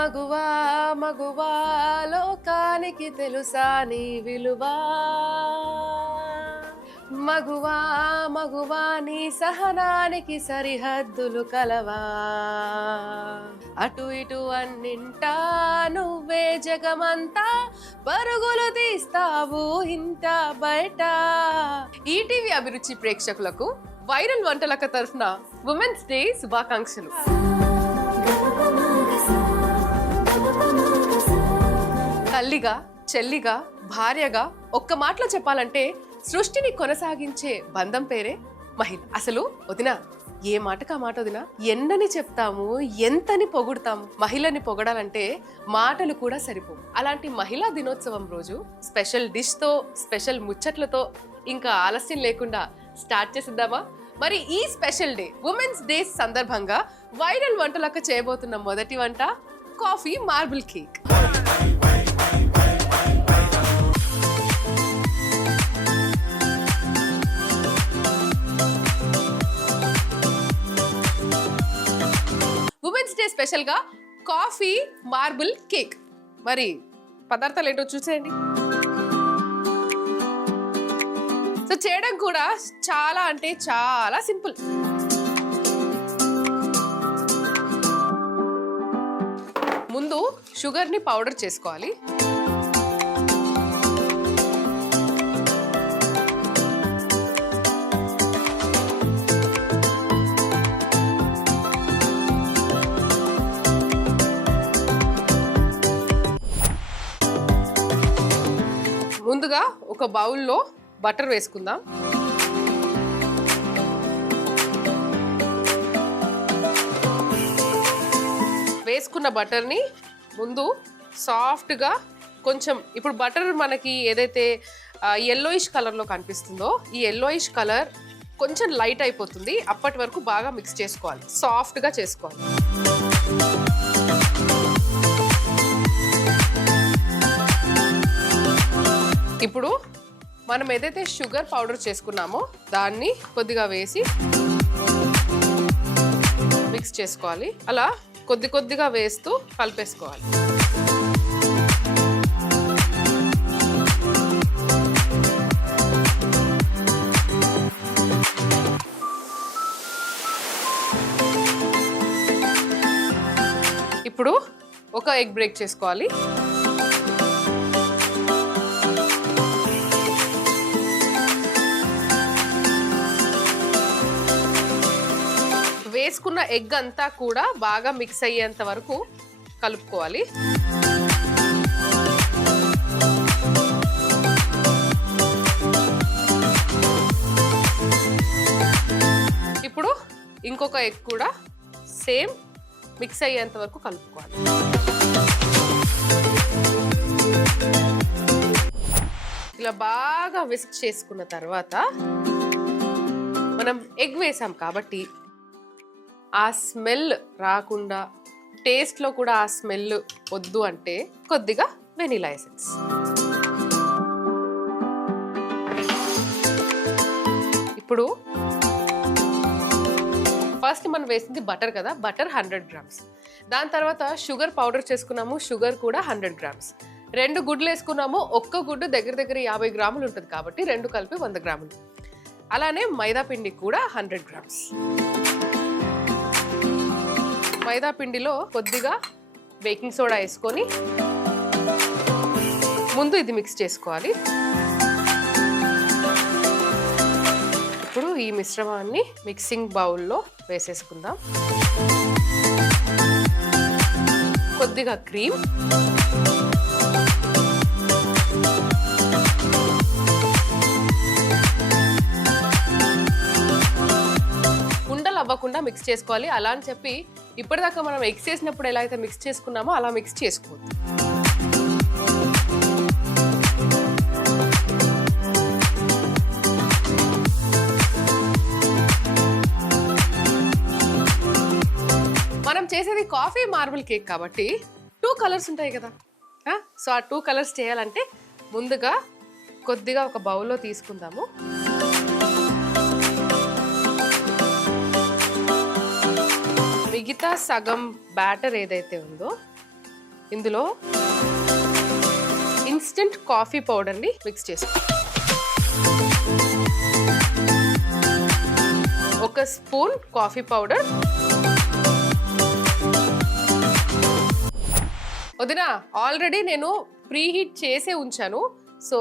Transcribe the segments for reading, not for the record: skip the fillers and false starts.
మగువా మగువా లోకానికి తెలుసా నీ విలువా మగువా మగువా నీ సహనానికి సరిహద్దులు కలవా అటు ఇటు అన్నింటా నువ్వే జగమంతా పరుగులు తీస్తావు ఇంట బయట. ఈటీవీ అభిరుచి ప్రేక్షకులకు వైరల్ వంటలక తరఫున ఉమెన్స్ డే శుభాకాంక్షలు. తల్లిగా, చెల్లిగా, భార్యగా ఒక్క మాటలో చెప్పాలంటే సృష్టిని కొనసాగించే బంధం పేరే మహిళ. అసలు వదినా ఏ మాటకా మాట వదినా, ఎన్నని చెప్తాము, ఎంతని పొగుడతాము. మహిళని పొగడాలంటే మాటలు కూడా సరిపోవు. అలాంటి మహిళా దినోత్సవం రోజు స్పెషల్ డిష్ తో, స్పెషల్ ముచ్చట్లతో ఇంకా ఆలస్యం లేకుండా స్టార్ట్ చేసిద్దామా? మరి ఈ స్పెషల్ డే ఉమెన్స్ డే సందర్భంగా వైరల్ వంటలక్క చేయబోతున్న మొదటి వంట coffee marble cake. Women's day special గా కాఫీ మార్బుల్ కేక్. మరి పదార్థాలు ఏంటో చూసేయండి. సో చేయడం కూడా చాలా అంటే చాలా సింపుల్. ముందు షుగర్ ని పౌడర్ చేసుకోవాలి. ముందుగా ఒక బౌల్లో బటర్ వేసుకుందాం. వేసుకున్న బటర్ని ముందు సాఫ్ట్గా కొంచెం, ఇప్పుడు బటర్ మనకి ఏదైతే ఎల్లోయిష్ కలర్లో కనిపిస్తుందో ఈ ఎల్లోయిష్ కలర్ కొంచెం లైట్ అయిపోతుంది. అప్పటి వరకు బాగా మిక్స్ చేసుకోవాలి, సాఫ్ట్గా చేసుకోవాలి. ఇప్పుడు మనం ఏదైతే షుగర్ పౌడర్ చేసుకున్నామో దాన్ని కొద్దిగా వేసి మిక్స్ చేసుకోవాలి. అలా కొద్ది కొద్దిగా వేస్తూ కలిపేసుకోవాలి. ఇప్పుడు ఒక ఎగ్ బ్రేక్ చేసుకోవాలి. వేసుకున్న ఎగ్ అంతా కూడా బాగా మిక్స్ అయ్యేంత వరకు కలుపుకోవాలి. ఇప్పుడు ఇంకొక ఎగ్ కూడా సేమ్ మిక్స్ అయ్యేంత వరకు కలుపుకోవాలి. ఇలా బాగా విస్క్ చేసుకున్న తర్వాత మనం ఎగ్ వేసాం కాబట్టి ఆ స్మెల్ రాకుండా, టేస్ట్లో కూడా ఆ స్మెల్ వద్దు అంటే కొద్దిగా వెనిలా ఎసెన్స్. ఇప్పుడు ఫస్ట్ మనం వేసింది బటర్ కదా, బటర్ 100 గ్రామ్స్. దాని తర్వాత షుగర్ పౌడర్ చేసుకున్నాము, షుగర్ కూడా 100 గ్రామ్స్. 2 గుడ్లు వేసుకున్నాము, ఒక్క గుడ్డు దగ్గర దగ్గర 50 గ్రాములు ఉంటుంది కాబట్టి 2 కలిపి 100 గ్రాములు. అలానే మైదా పిండి కూడా 100 గ్రామ్స్. మైదా పిండిలో కొద్దిగా బేకింగ్ సోడా వేసుకొని ముందు ఇది మిక్స్ చేసుకోవాలి. ఇప్పుడు ఈ మిశ్రమాన్ని మిక్సింగ్ బౌల్లో వేసేసుకుందాం. కొద్దిగా క్రీమ్, అవ్వకుండా మిక్స్ చేసుకోవాలి. అలా అని చెప్పి ఇప్పటిదాకా మనం ఎగ్స్ చేసినప్పుడు ఎలా అయితే మిక్స్ చేసుకున్నామో అలా మిక్స్ చేసుకోవద్దు. మనం చేసేది కాఫీ మార్బుల్ కేక్ కాబట్టి 2 కలర్స్ ఉంటాయి కదా. సో ఆ 2 కలర్స్ చేయాలంటే ముందుగా కొద్దిగా ఒక బౌల్లో తీసుకుందాము. మిగతా సగం బ్యాటర్ ఏదైతే ఉందో ఇందులో ఇన్స్టెంట్ కాఫీ పౌడర్ని మిక్స్ చేసుకో. 1 స్పూన్ కాఫీ పౌడర్. వదినా ఆల్రెడీ నేను ప్రీ హీట్ చేసే ఉంచాను. సో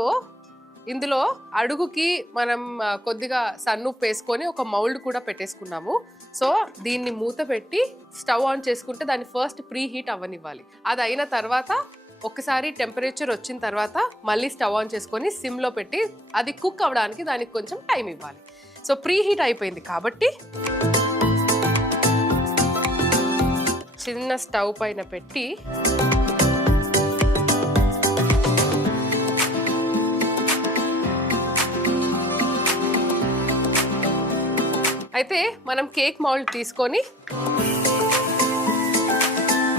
ఇందులో అడుగుకి మనం కొద్దిగా సన్నుప్పు వేసుకొని ఒక మౌల్డ్ కూడా పెట్టేసుకున్నాము. సో దీన్ని మూత పెట్టి స్టవ్ ఆన్ చేసుకుంటే దాన్ని ఫస్ట్ ప్రీ హీట్ అవ్వనివ్వాలి. అది అయిన తర్వాత ఒకసారి టెంపరేచర్ వచ్చిన తర్వాత మళ్ళీ స్టవ్ ఆన్ చేసుకొని సిమ్లో పెట్టి అది కుక్ అవ్వడానికి దానికి కొంచెం టైం ఇవ్వాలి. సో ప్రీ హీట్ అయిపోయింది కాబట్టి చిన్న స్టవ్ పైన పెట్టి అయితే మనం కేక్ మౌల్డ్ తీసుకొని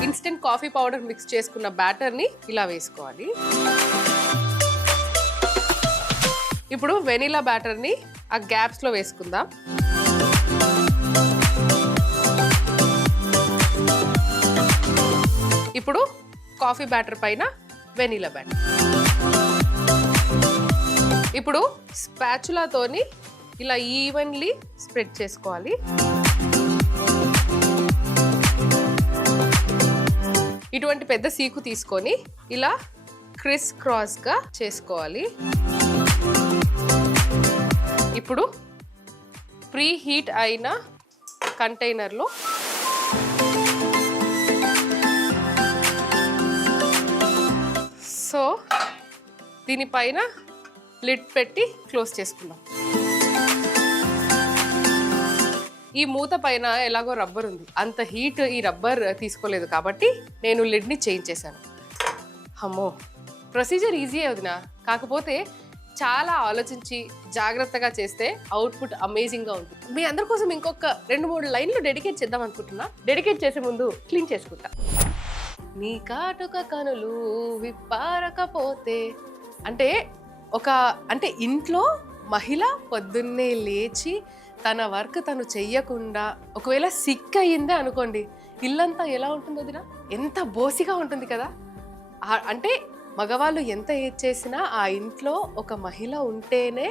ఇన్స్టెంట్ కాఫీ పౌడర్ మిక్స్ చేసుకున్న బ్యాటర్ని ఇలా వేసుకోవాలి. ఇప్పుడు వెనిలా బ్యాటర్ని ఆ గ్యాప్స్లో వేసుకుందాం. ఇప్పుడు కాఫీ బ్యాటర్ పైన వెనిలా బ్యాటర్. ఇప్పుడు స్పాచులాతోని ఇలా ఈవెన్లీ స్ప్రెడ్ చేసుకోవాలి. ఇటువంటి పెద్ద సీకు తీసుకొని ఇలా క్రిస్ క్రాస్గా చేసుకోవాలి. ఇప్పుడు ప్రీ హీట్ అయిన కంటైనర్లో సో దీనిపైన లిడ్ పెట్టి క్లోజ్ చేసుకుందాం. ఈ మూత పైన ఎలాగో రబ్బర్ ఉంది, అంత హీట్ ఈ రబ్బర్ తీసుకోలేదు కాబట్టి నేను లిడ్ని చేంజ్ చేశాను. అమ్మో, ప్రొసీజర్ ఈజీ అవుతున్నా, కాకపోతే చాలా ఆలోచించి జాగ్రత్తగా చేస్తే అవుట్పుట్ అమేజింగ్గా ఉంటుంది. మీ అందరి కోసం ఇంకొక 2-3 లైన్లు డెడికేట్ చేద్దాం అనుకుంటున్నా. డెడికేట్ చేసే ముందు క్లీన్ చేసుకుంటా. నీ కాటుక కనులు విప్పారకపోతే అంటే ఇంట్లో మహిళ పొద్దున్నే లేచి తన వర్క్ తను చెయ్యకుండా ఒకవేళ సిక్ అయ్యిందే అనుకోండి, ఇల్లంతా ఎలా ఉంటుందో వదినా, ఎంత బోసిగా ఉంటుంది కదా. అంటే మగవాళ్ళు ఎంత ఏది చేసినా ఆ ఇంట్లో ఒక మహిళ ఉంటేనే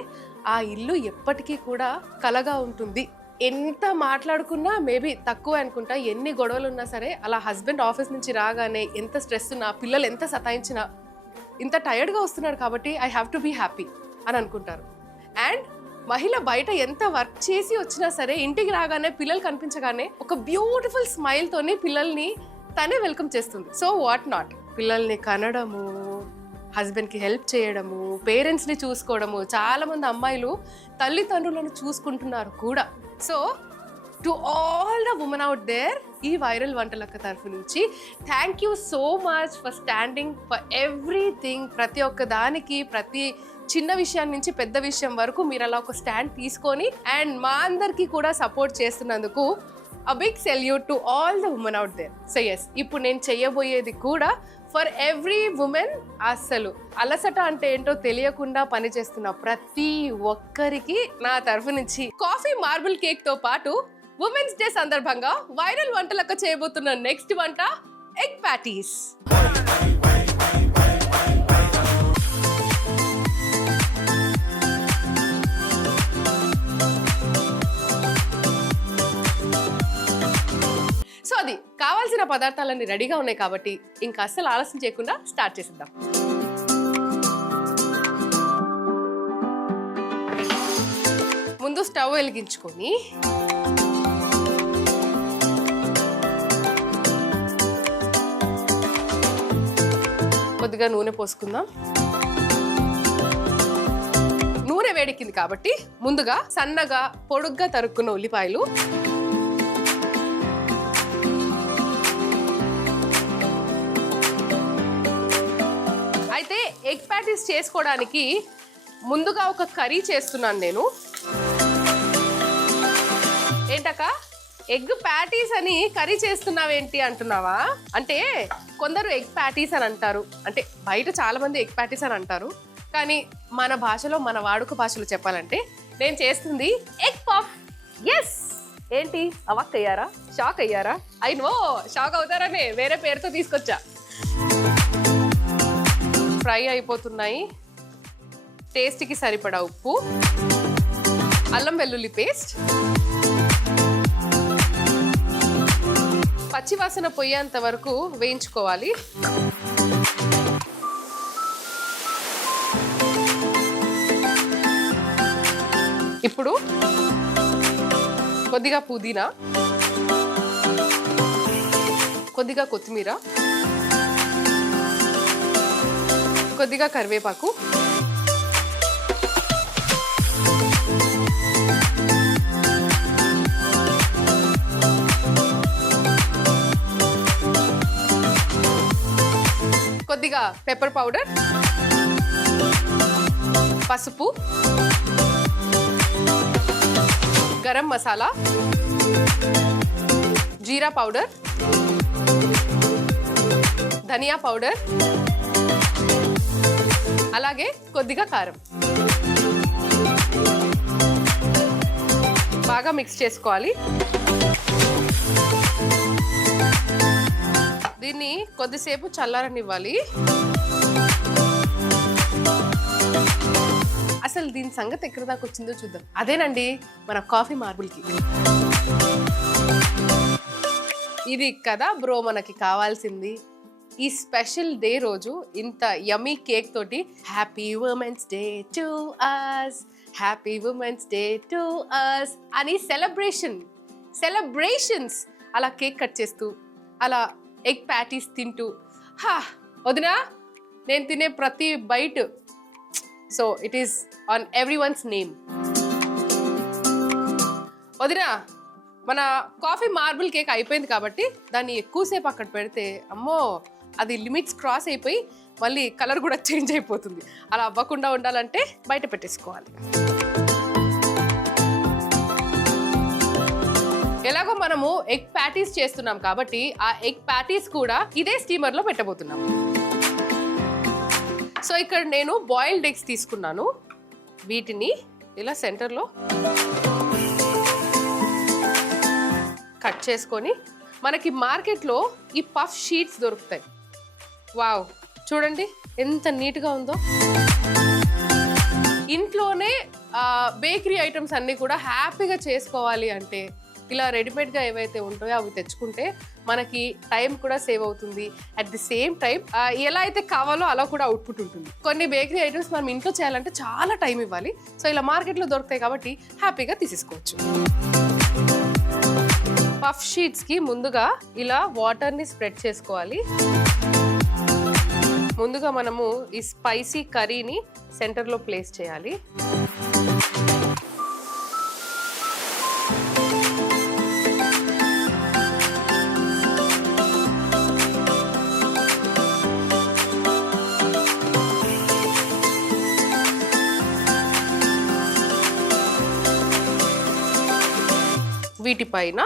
ఆ ఇల్లు ఎప్పటికీ కూడా కలగా ఉంటుంది. ఎంత మాట్లాడుకున్నా మేబీ తక్కువ అనుకుంటా, ఎన్ని గొడవలు ఉన్నా సరే అలా హస్బెండ్ ఆఫీస్ నుంచి రాగానే ఎంత స్ట్రెస్ ఉన్నా, పిల్లలు ఎంత సతాయించినా, ఇంత టైర్డ్గా వస్తున్నాడు కాబట్టి I have to be happy అని అనుకుంటారు. అండ్ మహిళ బయట ఎంత వర్క్ చేసి వచ్చినా సరే ఇంటికి రాగానే పిల్లలు కనిపించగానే ఒక బ్యూటిఫుల్ స్మైల్తోని పిల్లల్ని తనే వెల్కమ్ చేస్తుంది. సో వాట్ నాట్, పిల్లల్ని కనడము, హస్బెండ్కి హెల్ప్ చేయడము, పేరెంట్స్ని చూసుకోవడము, చాలామంది అమ్మాయిలు తల్లిదండ్రులను చూసుకుంటున్నారు కూడా. So to all the women out there, ఈ వైరల్ వంటలక్క తరఫు నుంచి thank you so much for standing for everything. ప్రతి ఒక్క దానికి, ప్రతి చిన్న విషయం నుంచి పెద్ద విషయం వరకు మీరు అలా ఒక స్టాండ్ తీసుకొని అండ్ మా అందరికీ కూడా సపోర్ట్ చేస్తున్నందుకు a big salute to all the women out there. So yes, ఇప్పుడు నేను చేయబోయేది కూడా ఫర్ ఎవ్రీ ఉమెన్. అసలు అలసట అంటే ఏంటో తెలియకుండా పనిచేస్తున్న ప్రతి ఒక్కరికి నా తరఫు నుంచి కాఫీ మార్బుల్ కేక్ తో పాటు ఉమెన్స్ డే సందర్భంగా వైరల్ వంటలక్క చేయబోతున్న నెక్స్ట్ వంట ఎగ్ ప్యాటీస్. సో అది కావాల్సిన పదార్థాలన్నీ రెడీగా ఉన్నాయి కాబట్టి ఇంకా అస్సలు ఆలస్యం చేయకుండా స్టార్ట్ చేసేద్దాం. ముందు స్టవ్ వెలిగించుకొని కొద్దిగా నూనె పోసుకుందాం. నూనె వేడెక్కింది కాబట్టి ముందుగా సన్నగా పొడుగ్గా తరుక్కున్న ఉల్లిపాయలు, అయితే ఎగ్ ప్యాటీస్ చేసుకోవడానికి ముందుగా ఒక కర్రీ చేస్తున్నాను నేను. ఏంటక్క ఎగ్ ప్యాటీస్ అని కర్రీ చేస్తున్నావేంటి అంటున్నావా? అంటే కొందరు ఎగ్ ప్యాటీస్ అని అంటారు, అంటే బయట చాలా మంది ఎగ్ ప్యాటీస్ అని అంటారు, కానీ మన భాషలో, మన వాడుక భాషలో చెప్పాలంటే నేను చేస్తుంది ఎగ్ పఫ్. ఎస్, ఏంటి అవాక్ అయ్యారా? షాక్ అయ్యారా? అయినో షాక్ అవుతారనే వేరే పేరుతో తీసుకొచ్చా. ఫ్రై అయిపోతున్నాయి. టేస్ట్కి సరిపడా ఉప్పు, అల్లం వెల్లుల్లి పేస్ట్, పచ్చివాసన పోయేంత వరకు వేయించుకోవాలి. ఇప్పుడు కొద్దిగా పుదీనా, కొద్దిగా కొత్తిమీర, కొద్దిగా కరివేపాకు, కొద్దిగా పెప్పర్ పౌడర్, పసుపు, గరం మసాలా, జీరా పౌడర్, ధనియా పౌడర్, అలాగే కొద్దిగా కారం. బాగా మిక్స్ చేసుకోవాలి. దీన్ని కొద్దిసేపు చల్లారనివ్వాలి. అసలు దీని సంగతి ఎక్కడి దాకా వచ్చిందో చూద్దాం. అదేనండి మన కాఫీ మార్బుల్కి. ఇది కదా బ్రో మనకి కావాల్సింది. ఈ స్పెషల్ డే రోజు ఇంత యమ్మీ కేక్ తోటి happy women's day to us, happy women's day to us అని సెలబ్రేషన్స్ అలా కేక్ కట్ చేస్తూ అలా ఎగ్ ప్యాటీస్ తింటూ వదినా నేను తినే ప్రతి bite so it is on everyone's name. వదినా మన కాఫీ మార్బుల్ కేక్ అయిపోయింది కాబట్టి దాన్ని ఎక్కువసేపు అక్కడ పెడితే అమ్మో అది లిమిట్స్ క్రాస్ అయిపోయి మళ్ళీ కలర్ కూడా చేంజ్ అయిపోతుంది. అలా అవ్వకుండా ఉండాలంటే బయట పెట్టేసుకోవాలి. ఎలాగో మనము ఎగ్ ప్యాటీస్ చేస్తున్నాం కాబట్టి ఆ ఎగ్ ప్యాటీస్ కూడా ఇదే స్టీమర్లో పెట్టబోతున్నాం. సో ఇక్కడ నేను బాయిల్డ్ ఎగ్స్ తీసుకున్నాను. వీటిని ఇలా సెంటర్లో కట్ చేసుకొని మనకి మార్కెట్లో ఈ పఫ్ షీట్స్ దొరుకుతాయి. వావ్ చూడండి ఎంత నీట్గా ఉందో. ఇంట్లోనే బేకరీ ఐటమ్స్ అన్నీ కూడా హ్యాపీగా చేసుకోవాలి అంటే ఇలా రెడీమేడ్గా ఏవైతే ఉంటాయో అవి తెచ్చుకుంటే మనకి టైం కూడా సేవ్ అవుతుంది. అట్ ది సేమ్ టైం ఎలా అయితే కావాలో అలా కూడా అవుట్పుట్ ఉంటుంది. కొన్ని బేకరీ ఐటమ్స్ మనం ఇంట్లో చేయాలంటే చాలా టైం ఇవ్వాలి. సో ఇలా మార్కెట్లో దొరుకుతాయి కాబట్టి హ్యాపీగా తీసేసుకోవచ్చు. పఫ్ షీట్స్కి ముందుగా ఇలా వాటర్ని స్ప్రెడ్ చేసుకోవాలి. ముందుగా మనము ఈ స్పైసీ కర్రీని సెంటర్లో ప్లేస్ చేయాలి. వీటిపైన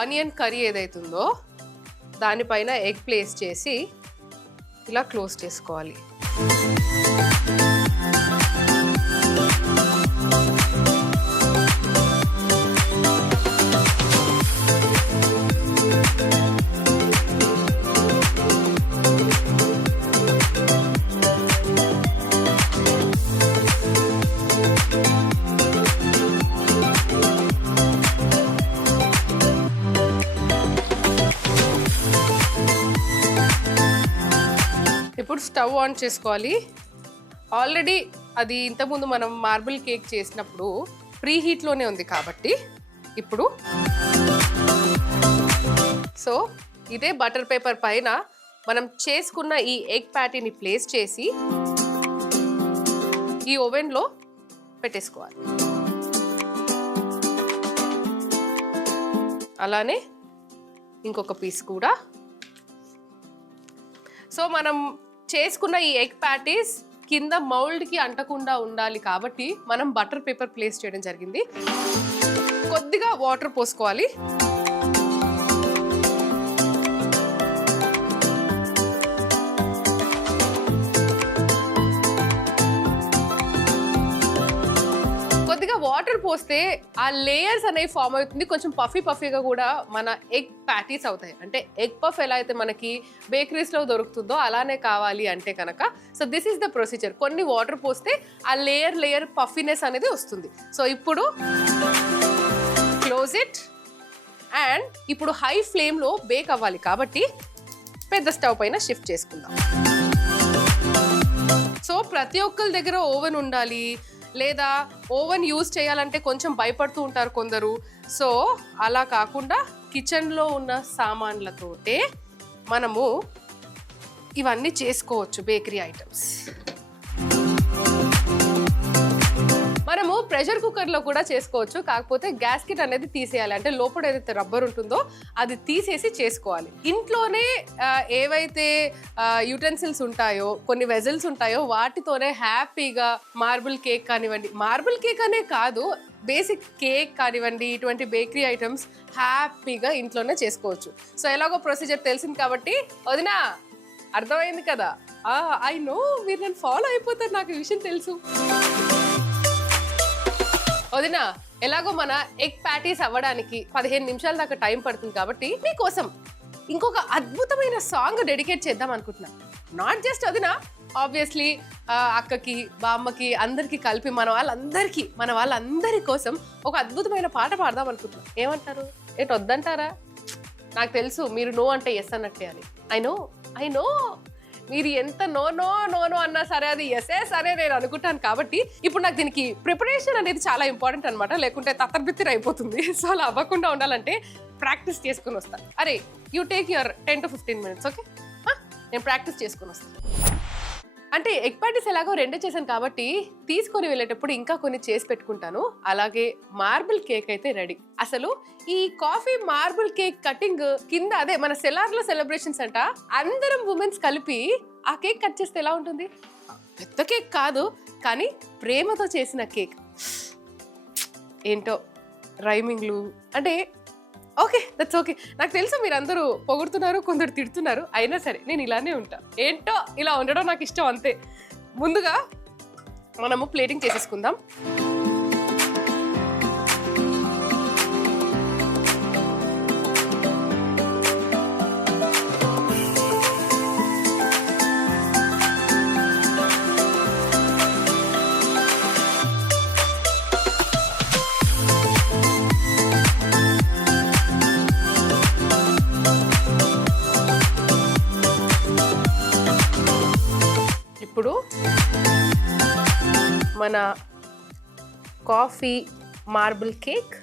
ఆనియన్ కర్రీ ఏదైతుందో దానిపైన ఎగ్ ప్లేస్ చేసి ఇలా క్లోజ్ చేసుకోవాలి. ఇప్పుడు స్టవ్ ఆన్ చేసుకోవాలి. ఆల్రెడీ అది ఇంతకుముందు మనం మార్బుల్ కేక్ చేసినప్పుడు ప్రీ హీట్లోనే ఉంది కాబట్టి ఇప్పుడు సో ఇదే బటర్ పేపర్ పైన మనం చేసుకున్న ఈ ఎగ్ ప్యాటీని ప్లేస్ చేసి ఈ ఓవెన్లో పెట్టేసుకోవాలి. అలానే ఇంకొక పీస్ కూడా. సో మనం చేసుకున్న ఈ ఎగ్ ప్యాటీస్ కింద మౌల్డ్కి అంటకుండా ఉండాలి కాబట్టి మనం బటర్ పేపర్ ప్లేస్ చేయడం జరిగింది. కొద్దిగా వాటర్ పోసుకోవాలి. కొద్దిగా వాటర్ పోస్తే ఆ లేయర్స్ అనేవి ఫామ్ అవుతుంది, కొంచెం పఫీగా కూడా మన ఎగ్ ప్యాటీస్ అవుతాయి. అంటే ఎగ్ పఫ్ ఎలా అయితే మనకి బేకరీస్లో దొరుకుతుందో అలానే కావాలి అంటే కనుక so this is the procedure. కొన్ని వాటర్ పోస్తే ఆ లేయర్ పఫీనెస్ అనేది వస్తుంది. సో ఇప్పుడు క్లోజ్ ఇట్. అండ్ ఇప్పుడు హై ఫ్లేమ్లో బేక్ అవ్వాలి కాబట్టి పెద్ద స్టవ్ పైన షిఫ్ట్ చేసుకుందాం. సో ప్రతి ఒక్కరి దగ్గర ఓవెన్ ఉండాలి, లేదా ఓవెన్ యూజ్ చేయాలంటే కొంచెం భయపడుతూ ఉంటారు కొందరు. సో అలా కాకుండా కిచెన్లో ఉన్న సామాన్లతోటే మనము ఇవన్నీ చేసుకోవచ్చు బేకరీ ఐటమ్స్. మనము ప్రెషర్ కుక్కర్లో కూడా చేసుకోవచ్చు, కాకపోతే గ్యాస్కెట్ అనేది తీసేయాలి. అంటే లోపల ఏదైతే రబ్బర్ ఉంటుందో అది తీసేసి చేసుకోవాలి. ఇంట్లోనే ఏవైతే యుటెన్సిల్స్ ఉంటాయో, కొన్ని వెజల్స్ ఉంటాయో వాటితోనే హ్యాపీగా మార్బుల్ కేక్ కానివ్వండి, మార్బుల్ కేక్ అనే కాదు, బేసిక్ కేక్ కానివ్వండి, ఇటువంటి బేకరీ ఐటమ్స్ హ్యాపీగా ఇంట్లోనే చేసుకోవచ్చు. సో ఎలాగో ప్రొసీజర్ తెలిసింది కాబట్టి వదినా అర్థమైంది కదా. ఐ నో మీరు నన్ను ఫాలో అయిపోతారు, నాకు ఈ విషయం తెలుసు. వదినా ఎలాగో మన ఎగ్ ప్యాటీస్ అవ్వడానికి 15 నిమిషాల దాకా టైం పడుతుంది కాబట్టి మీకోసం ఇంకొక అద్భుతమైన సాంగ్ డెడికేట్ చేద్దాం అనుకుంటున్నా. నాట్ జస్ట్ వదినా, ఆబ్వియస్లీ అక్కకి, బామ్మకి అందరికీ కలిపి మన వాళ్ళందరి కోసం ఒక అద్భుతమైన పాట పాడదాం అనుకుంటున్నా. ఏమంటారు? ఏంటి వద్దంటారా? నాకు తెలుసు మీరు నో అంటే ఎస్ అన్నట్టే అని. ఐ నో మీరు ఎంత నో అన్నా సరే అది ఎస్ఎస్ అనే నేను అనుకుంటాను. కాబట్టి ఇప్పుడు నాకు దీనికి ప్రిపరేషన్ అనేది చాలా ఇంపార్టెంట్ అనమాట, లేకుంటే తత్తరబిత్తిరి అయిపోతుంది. సో అలా అవ్వకుండా ఉండాలంటే ప్రాక్టీస్ చేసుకుని వస్తాను. అరే you take your 10 to 15 minutes, okay? నేను ప్రాక్టీస్ చేసుకుని వస్తాను. అంటే ఎగ్ ప్యాటీస్ ఎలాగో రెండే చేశాను కాబట్టి తీసుకొని వెళ్ళేటప్పుడు ఇంకా కొన్ని చేసి పెట్టుకుంటాను. అలాగే మార్బుల్ కేక్ అయితే రెడీ. అసలు ఈ కాఫీ మార్బుల్ కేక్ కటింగ్ కింద అదే మన సెలార్లో సెలబ్రేషన్స్ అంట, అందరం ఉమెన్స్ కలిపి ఆ కేక్ కట్ చేస్తే ఎలా ఉంటుంది? పెద్ద కేక్ కాదు కానీ ప్రేమతో చేసిన కేక్. ఏంటో రైమింగ్లు అంటే ఓకే, దట్స్ ఓకే. నాకు తెలుసు మీరు అందరూ పొగుడుతున్నారు, కొందరు తిడుతున్నారు, అయినా సరే నేను ఇలానే ఉంటా. ఏంటో ఇలా ఉండడం నాకు ఇష్టం, అంతే. ముందుగా మనము ప్లేటింగ్ చేసేసుకుందాం. ఇప్పుడు మన coffee marble cake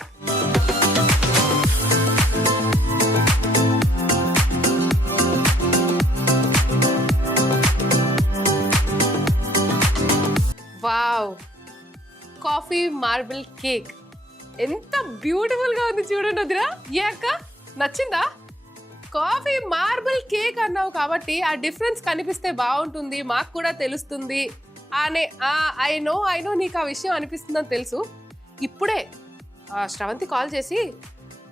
wow, coffee marble cake ఎంత బ్యూటిఫుల్ గా ఉంది చూడండి. వదినా ఏక నచ్చిందా? కాఫీ మార్బుల్ కేక్ అన్నావు కాబట్టి ఆ డిఫరెన్స్ కనిపిస్తే బాగుంటుంది, మాకు కూడా తెలుస్తుంది అనే. ఐ నో నీకు ఆ విషయం అనిపిస్తుందని తెలుసు. ఇప్పుడే శ్రవంతి కాల్ చేసి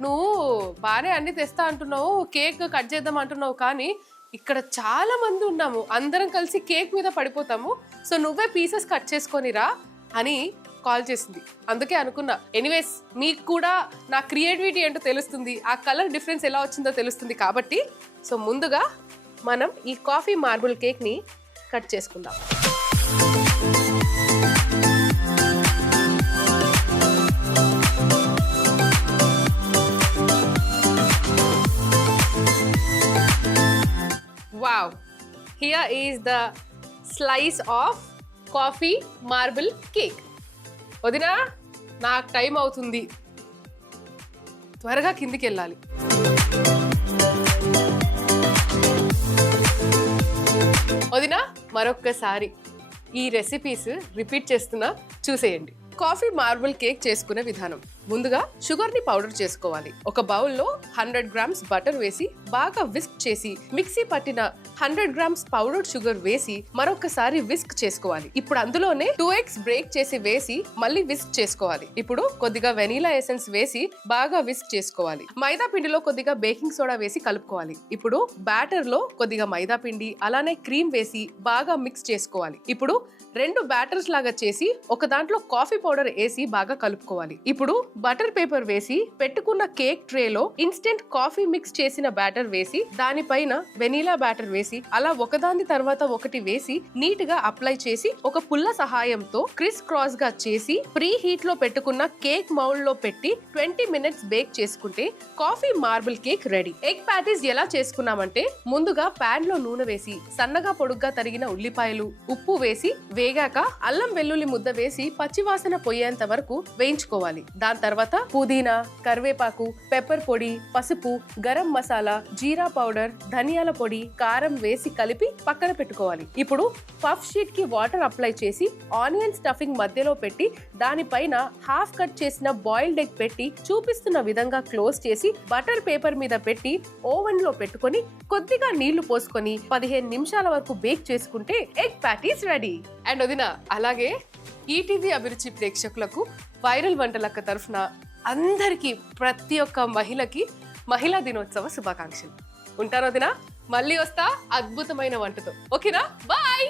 నువ్వు బాగానే అన్ని తెస్తా అంటున్నావు, కేక్ కట్ చేద్దాం అంటున్నావు, కానీ ఇక్కడ చాలా మంది ఉన్నాము, అందరం కలిసి కేక్ మీద పడిపోతాము, సో నువ్వే పీసెస్ కట్ చేసుకొనిరా అని కాల్ చేసింది. అందుకే అనుకున్నా ఎనీవేస్ మీకు కూడా నా క్రియేటివిటీ ఏంటో తెలుస్తుంది, ఆ కలర్ డిఫరెన్స్ ఎలా వచ్చిందో తెలుస్తుంది కాబట్టి సో ముందుగా మనం ఈ కాఫీ మార్బుల్ కేక్ని కట్ చేసుకుందాం. Wow, here is the slice of coffee marble cake. వదినా నాకు టైం అవుతుంది, త్వరగా కిందికి వెళ్ళాలి. వదినా మరొక్కసారి ఈ రెసిపీస్ రిపీట్ చేస్తున్నా, చూసేయండి. కాఫీ మార్బుల్ కేక్ చేసుకునే విధానం. ముందుగా షుగర్ ని పౌడర్ చేసుకోవాలి. ఒక బౌల్లో 100 గ్రామ్స్ బటర్ వేసి బాగా విస్క్ చేసి మిక్సీ పట్టిన 100 గ్రామ్స్ పౌడర్డ్ షుగర్ వేసి మరొకసారి విస్క్ చేసుకోవాలి. ఇప్పుడు అందులోనే 2 eggs బ్రేక్ చేసి వేసి మళ్ళీ విస్క్ చేసుకోవాలి. ఇప్పుడు కొద్దిగా వెనీలా ఎసెన్స్ వేసి బాగా విస్క్ చేసుకోవాలి. మైదా పిండిలో కొద్దిగా బేకింగ్ సోడా వేసి కలుపుకోవాలి. ఇప్పుడు బ్యాటర్ లో కొద్దిగా మైదా పిండి అలానే క్రీమ్ వేసి బాగా మిక్స్ చేసుకోవాలి. ఇప్పుడు 2 బ్యాటర్స్ లాగా చేసి ఒక దాంట్లో కాఫీ పౌడర్ వేసి బాగా కలుపుకోవాలి. ఇప్పుడు బటర్ పేపర్ వేసి పెట్టుకున్న కేక్ ట్రేలో ఇన్స్టెంట్ కాఫీ మిక్స్ చేసిన బ్యాటర్ వేసి దానిపైన వెనీలా బ్యాటర్ వేసి అలా ఒకదాని తర్వాత ఒకటి వేసి నీట్ గా అప్లై చేసి ఒక పుల్ల సహాయంతో క్రిస్ క్రాస్ గా చేసి ప్రీ హీట్ లో పెట్టుకున్న కేక్ మౌల్డ్ లో పెట్టి 20 మినిట్స్ బేక్ చేసుకుంటే coffee marble cake ready. Egg patties ఎలా చేసుకున్నామంటే ముందుగా పాన్ లో నూనె వేసి సన్నగా పొడుగ్గా తరిగిన ఉల్లిపాయలు ఉప్పు వేసి వేగాక అల్లం వెల్లుల్లి ముద్ద వేసి పచ్చివాసన పోయేంత వరకు వేయించుకోవాలి. దాని తర్వాత పుదీనా, కరివేపాకు, పెప్పర్ పొడి, పసుపు, గరం మసాలా, జీరా పౌడర్, ధనియాల పొడి, కారం వేసి కలిపి పక్కన పెట్టుకోవాలి. ఇప్పుడు పఫ్ షీట్ కి వాటర్ అప్లై చేసి ఆనియన్ స్టఫింగ్ మధ్యలో పెట్టి దానిపైన హాఫ్ కట్ చేసిన బాయిల్డ్ ఎగ్ పెట్టి చూపిస్తున్న విధంగా క్లోజ్ చేసి బటర్ పేపర్ మీద పెట్టి ఓవెన్ లో పెట్టుకొని కొద్దిగా నీళ్లు పోసుకొని 15 నిమిషాల వరకు బేక్ చేసుకుంటే ఎగ్ ప్యాటీస్ రెడీ. అండ్ వదిన, అలాగే ఈటీవీ అభిరుచి ప్రేక్షకులకు వైరల్ వంటలక్క తరఫున అందరికీ ప్రతి ఒక్క మహిళకి మహిళా దినోత్సవ శుభాకాంక్షలు. ఉంటాను వదిన, మళ్ళీ వస్తా అద్భుతమైన వంటతో. ఓకేనా? బాయ్.